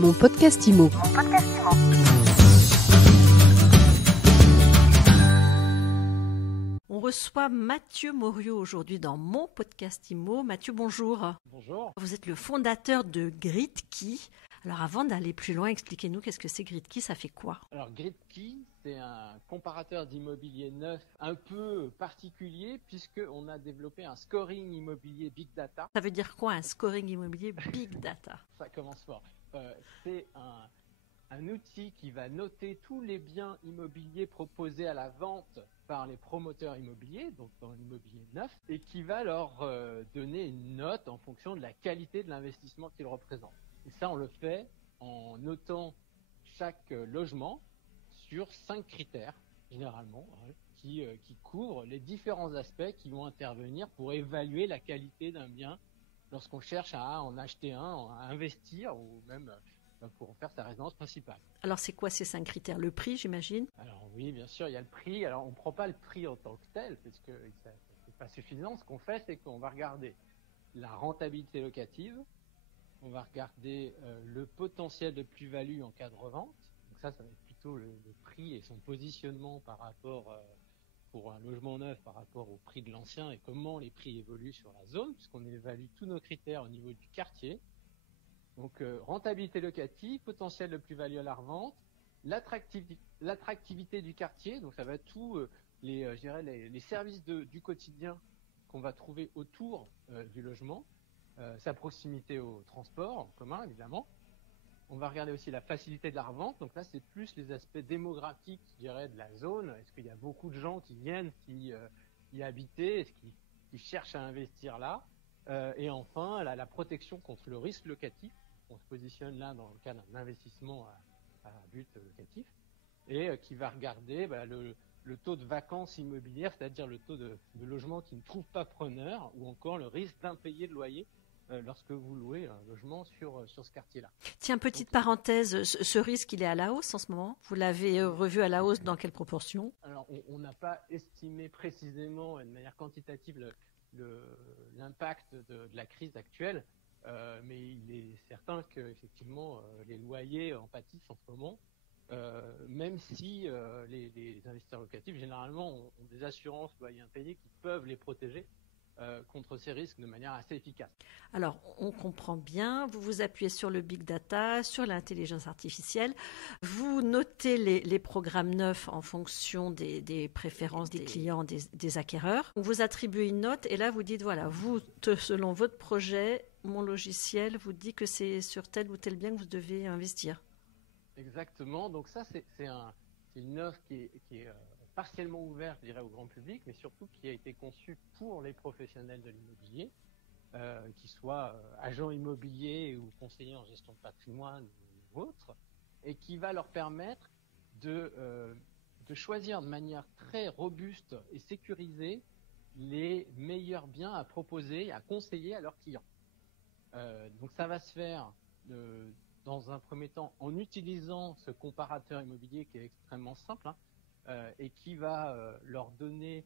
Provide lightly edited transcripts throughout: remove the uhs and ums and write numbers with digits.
Mon podcast IMO. On reçoit Mathieu Moriot aujourd'hui dans mon podcast IMO. Mathieu, bonjour. Bonjour. Vous êtes le fondateur de GridKey. Alors avant d'aller plus loin, expliquez-nous qu'est-ce que c'est GridKey, ça fait quoi? Alors GridKey, c'est un comparateur d'immobilier neuf un peu particulier puisqu'on a développé un scoring immobilier Big Data. Ça veut dire quoi un scoring immobilier Big Data? Ça commence fort. C'est un outil qui va noter tous les biens immobiliers proposés à la vente par les promoteurs immobiliers, donc dans l'immobilier neuf, et qui va leur donner une note en fonction de la qualité de l'investissement qu'ils représentent. Et ça, on le fait en notant chaque logement sur 5 critères, généralement, qui couvrent les différents aspects qui vont intervenir pour évaluer la qualité d'un bien lorsqu'on cherche à en acheter un, à investir ou même pour en faire sa résidence principale. Alors c'est quoi ces 5 critères? Le prix, j'imagine? Alors oui, bien sûr, il y a le prix. Alors on ne prend pas le prix en tant que tel, parce que c'est pas suffisant. Ce qu'on fait, c'est qu'on va regarder la rentabilité locative, on va regarder le potentiel de plus-value en cas de revente. Donc ça va être plutôt le prix et son positionnement par rapport, pour un logement neuf, par rapport au prix de l'ancien et comment les prix évoluent sur la zone, puisqu'on évalue tous nos critères au niveau du quartier. Donc rentabilité locative, potentiel de plus-value à la revente, l'attractivité du quartier, donc ça va être tous les services du quotidien qu'on va trouver autour du logement, sa proximité au transport en commun évidemment. On va regarder aussi la facilité de la revente, donc là c'est plus les aspects démographiques, je dirais, de la zone. Est-ce qu'il y a beaucoup de gens qui viennent y habiter, est-ce qu'ils cherchent à investir là, et enfin la protection contre le risque locatif. On se positionne là dans le cas d'un investissement à but locatif et qui va regarder le taux de vacances immobilières, c'est-à-dire le taux de logements qui ne trouvent pas preneur, ou encore le risque d'impayé de loyer lorsque vous louez un logement sur ce quartier-là. Tiens, petite parenthèse, ce risque, il est à la hausse en ce moment? Vous l'avez revu à la hausse dans quelle proportion? Alors, on n'a pas estimé précisément de manière quantitative l'impact de la crise actuelle, mais il est certain qu'effectivement, les loyers en pâtissent en ce moment, même si les investisseurs locatifs, généralement, ont des assurances loyers impayés qui peuvent les protéger contre ces risques de manière assez efficace. Alors, on comprend bien, vous vous appuyez sur le big data, sur l'intelligence artificielle, vous notez les programmes neufs en fonction des préférences des clients, des acquéreurs. Vous attribuez une note et là, vous dites, voilà, vous, selon votre projet, mon logiciel vous dit que c'est sur tel ou tel bien que vous devez investir. Exactement, donc ça, c'est une offre qui est partiellement ouverte, je dirais, au grand public, mais surtout qui a été conçue pour les professionnels de l'immobilier, qu'ils soient agents immobiliers ou conseillers en gestion de patrimoine ou autres, et qui va leur permettre de choisir de manière très robuste et sécurisée les meilleurs biens à proposer, à conseiller à leurs clients. Donc ça va se faire dans un premier temps en utilisant ce comparateur immobilier qui est extrêmement simple, et qui va leur donner,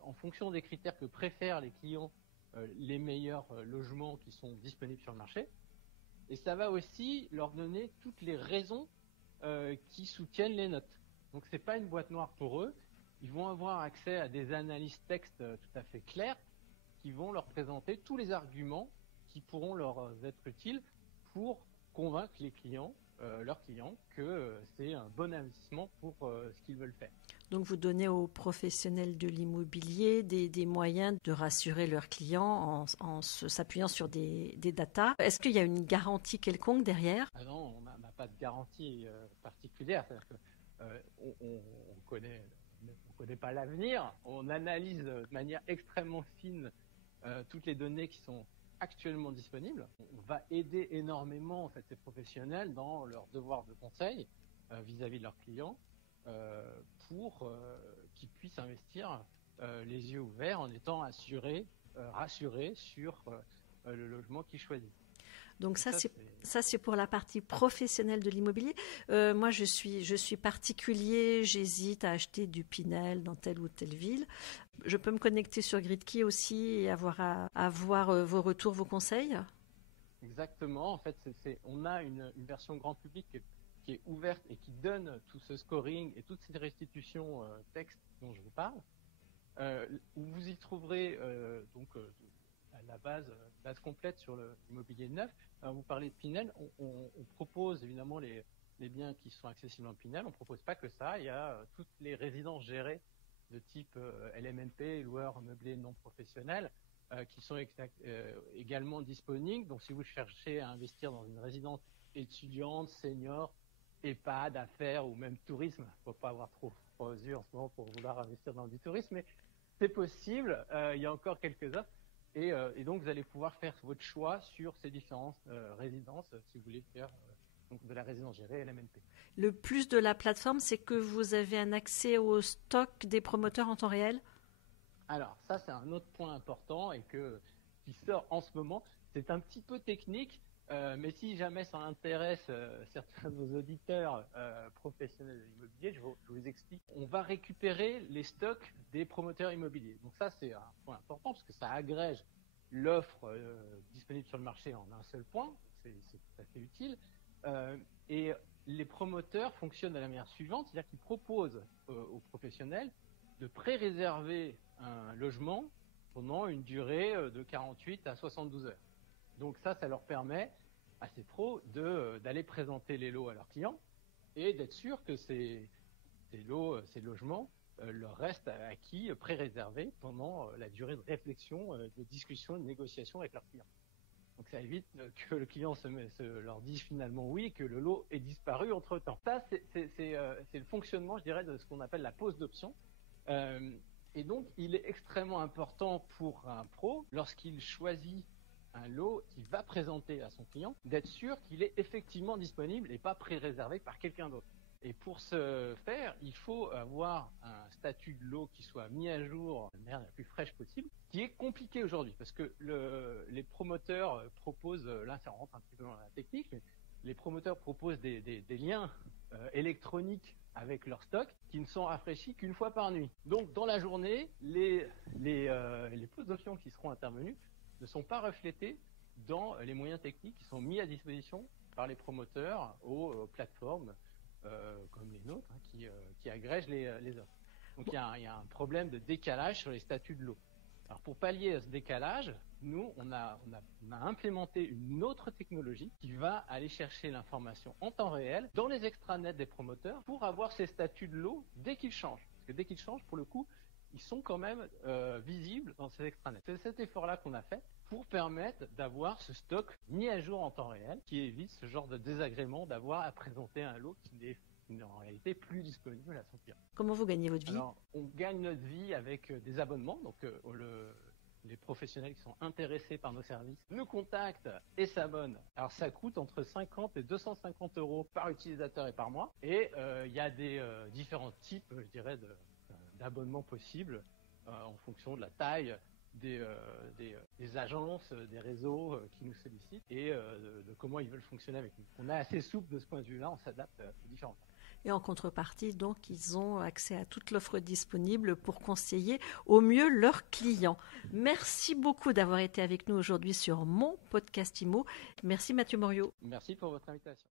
en fonction des critères que préfèrent les clients, les meilleurs logements qui sont disponibles sur le marché. Et ça va aussi leur donner toutes les raisons qui soutiennent les notes. Donc c'est pas une boîte noire pour eux. Ils vont avoir accès à des analyses texte tout à fait claires qui vont leur présenter tous les arguments qui pourront leur être utiles pour convaincre les clients, leurs clients, que c'est un bon investissement pour ce qu'ils veulent faire. Donc vous donnez aux professionnels de l'immobilier des moyens de rassurer leurs clients en s'appuyant sur des datas. Est-ce qu'il y a une garantie quelconque derrière? Ah non, on n'a pas de garantie particulière. C'est-à-dire qu'on connaît pas l'avenir, on analyse de manière extrêmement fine toutes les données qui sont actuellement disponibles. On va aider énormément en fait, ces professionnels dans leur devoir de conseil vis-à-vis de leurs clients pour qu'ils puissent investir les yeux ouverts en étant rassurés sur le logement qu'ils choisissent. Donc ça c'est pour la partie professionnelle de l'immobilier. Moi, je suis particulier, j'hésite à acheter du Pinel dans telle ou telle ville. Je peux me connecter sur GridKey aussi et avoir vos retours, vos conseils? Exactement. En fait, on a une version grand public qui est ouverte et qui donne tout ce scoring et toutes ces restitutions texte dont je vous parle, où vous y trouverez la base complète sur l'immobilier neuf. Alors, vous parlez de Pinel, on propose évidemment les biens qui sont accessibles en Pinel. On ne propose pas que ça. Il y a toutes les résidences gérées de type LMNP, loueurs meublés non professionnels, qui sont également disponibles. Donc, si vous cherchez à investir dans une résidence étudiante, senior, EHPAD, affaires ou même tourisme, il ne faut pas avoir trop aux yeux en ce moment pour vouloir investir dans du tourisme, mais c'est possible. Il y a encore quelques offres. Et donc, vous allez pouvoir faire votre choix sur ces différentes résidences si vous voulez faire donc de la résidence gérée LMNP. Le plus de la plateforme, c'est que vous avez un accès au stock des promoteurs en temps réel? Alors, ça, c'est un autre point important et qui sort en ce moment. C'est un petit peu technique, mais si jamais ça intéresse certains de vos auditeurs professionnels de l'immobilier, je vous explique. On va récupérer les stocks des promoteurs immobiliers. Donc ça, c'est un point important parce que ça agrège l'offre disponible sur le marché en un seul point. C'est tout à fait utile. Et les promoteurs fonctionnent de la manière suivante, c'est-à-dire qu'ils proposent aux professionnels de pré-réserver un logement pendant une durée de 48 à 72 heures. Donc ça leur permet à ces pros d'aller présenter les lots à leurs clients et d'être sûr que ces logements leur restent acquis, pré-réservés pendant la durée de réflexion, de discussion, de négociation avec leurs clients. Donc ça évite que le client leur dise finalement oui et que le lot ait disparu entre-temps. Ça, c'est le fonctionnement, je dirais, de ce qu'on appelle la pose d'option. Et donc, il est extrêmement important pour un pro, lorsqu'il choisit un lot qu'il va présenter à son client, d'être sûr qu'il est effectivement disponible et pas pré-réservé par quelqu'un d'autre. Et pour ce faire, il faut avoir un statut de lot qui soit mis à jour de la manière la plus fraîche possible, qui est compliqué aujourd'hui, parce que les promoteurs proposent, là ça rentre un petit peu dans la technique, mais les promoteurs proposent des liens électroniques avec leur stock qui ne sont rafraîchis qu'une fois par nuit. Donc dans la journée, les poses d'options qui seront intervenues ne sont pas reflétées dans les moyens techniques qui sont mis à disposition par les promoteurs aux plateformes comme les nôtres qui agrègent les offres. Donc il y a un problème de décalage sur les statuts de lot. Alors pour pallier à ce décalage, nous on a implémenté une autre technologie qui va aller chercher l'information en temps réel dans les extranets des promoteurs pour avoir ces statuts de lot dès qu'ils changent. Parce que dès qu'ils changent, pour le coup, ils sont quand même visibles dans ces extranets. C'est cet effort-là qu'on a fait pour permettre d'avoir ce stock mis à jour en temps réel, qui évite ce genre de désagrément d'avoir à présenter un lot qui n'est en réalité plus disponible à son client. Comment vous gagnez votre vie? Alors, on gagne notre vie avec des abonnements. Donc, les professionnels qui sont intéressés par nos services nous contactent et s'abonnent. Alors, ça coûte entre 50 et 250 euros par utilisateur et par mois. Et il y a des différents types, je dirais, d'abonnements possibles en fonction de la taille des agences, des réseaux qui nous sollicitent et de comment ils veulent fonctionner avec nous. On est assez souple de ce point de vue-là, on s'adapte aux différents. Et en contrepartie, donc, ils ont accès à toute l'offre disponible pour conseiller au mieux leurs clients. Merci beaucoup d'avoir été avec nous aujourd'hui sur mon podcast IMO. Merci Mathieu Moriot. Merci pour votre invitation.